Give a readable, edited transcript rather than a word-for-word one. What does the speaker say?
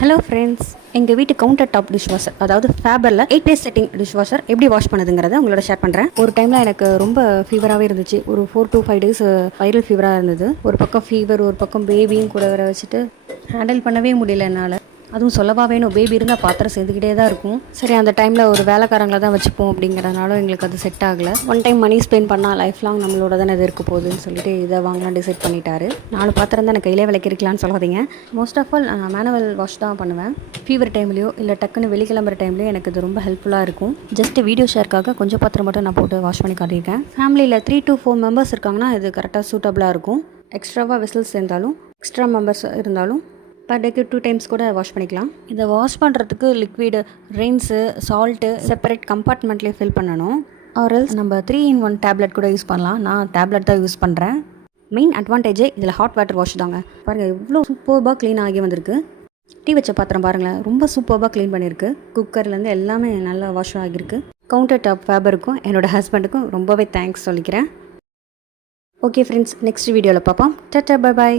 Hello friends, எங்கள் வீட்டு counter top dish washer, அதாவது ஃபேபரில் 8 செட்டிங் டிஷ் வாஷர் எப்படி வாஷ் பண்ணுதுங்கிறத உங்களோட ஷேர் பண்ணுறேன். ஒரு டைமில் எனக்கு ரொம்ப ஃபீவராகவே இருந்துச்சு. ஒரு 4 to 5 days வைரல் ஃபீவராக இருந்தது. ஒரு பக்கம் ஃபீவர், ஒரு பக்கம் பேபியும் கூட வர வச்சுட்டு ஹேண்டில் பண்ணவே முடியல என்னால். அதுவும் சொல்லவா வேணும், பேபி இருந்தால் பாத்திரம் சேர்ந்துக்கிட்டே தான் இருக்கும். சரி, அந்த டைமில் ஒரு வேலைக்காரங்களை தான் வச்சுப்போம் அப்படிங்கிறனால எங்களுக்கு அது செட் ஆகலை. ஒன் டைம் மணி ஸ்பெண்ட் பண்ணால் லைஃப் லாங் நம்மளோட தானே இது இருக்க போகுதுன்னு சொல்லிட்டு இதை வாங்கலாம் டிசைட் பண்ணிட்டாரு. 4 பாத்திரம் தான் எனக்கு கையிலே விளக்கிருக்கலான்னு சொல்லாதீங்க. மோஸ்ட் ஆஃப் ஆல் நான் மேனுவல் வாஷ் தான் பண்ணுவேன். ஃபீவர் டைம்லையோ இல்லை டக்குன்னு வெளிக்கிளம்புற டைம்லையோ எனக்கு இது ரொம்ப ஹெல்ப்ஃபுல்லாக இருக்கும். ஜஸ்ட் வீடியோ ஷேருக்காக கொஞ்சம் பாத்திரம் மட்டும் நான் போட்டு வாஷ் பண்ணி காட்டியிருக்கேன். ஃபேமிலியில் 3 to 4 மெம்பர்ஸ் இருக்காங்கன்னா இது கரெக்டாக சூட்டபுளாக இருக்கும். எக்ஸ்ட்ராவாக விசில்ஸ் இருந்தாலும் எக்ஸ்ட்ரா மெம்பர்ஸ் இருந்தாலும் பர் டேக்கு 2 times கூட வாஷ் பண்ணிக்கலாம். இதை வாஷ் பண்ணுறதுக்கு லிக்விடு, ரின்ஸு, சால்ட்டு செப்பரேட் கம்பார்ட்மெண்ட்லேயே ஃபில் பண்ணணும். ஆர்எல்ஸ் நம்ம 3-in-1 டேப்லெட் கூட யூஸ் பண்ணலாம். நான் டேப்லெட் தான் யூஸ் பண்ணுறேன். மெயின் அட்வான்டேஜே இதில் ஹாட் வாட்டர் வாஷ் தாங்க. பாருங்கள் எவ்வளோ சூப்பர்பாக க்ளீன் ஆகி வந்திருக்கு. டீ வச்ச பாத்திரம் பாருங்களேன், ரொம்ப சூப்பர்பாக க்ளீன் பண்ணியிருக்கு. குக்கர்லேருந்து எல்லாமே நல்லா வாஷ் ஆகியிருக்கு. கவுண்டர் டாப் ஃபேபருக்கும் என்னோடய ஹஸ்பண்டுக்கும் ரொம்பவே தேங்க்ஸ் சொல்லிக்கிறேன். ஓகே ஃப்ரெண்ட்ஸ், நெக்ஸ்ட் வீடியோவில் பார்ப்போம். Tata, bye bye.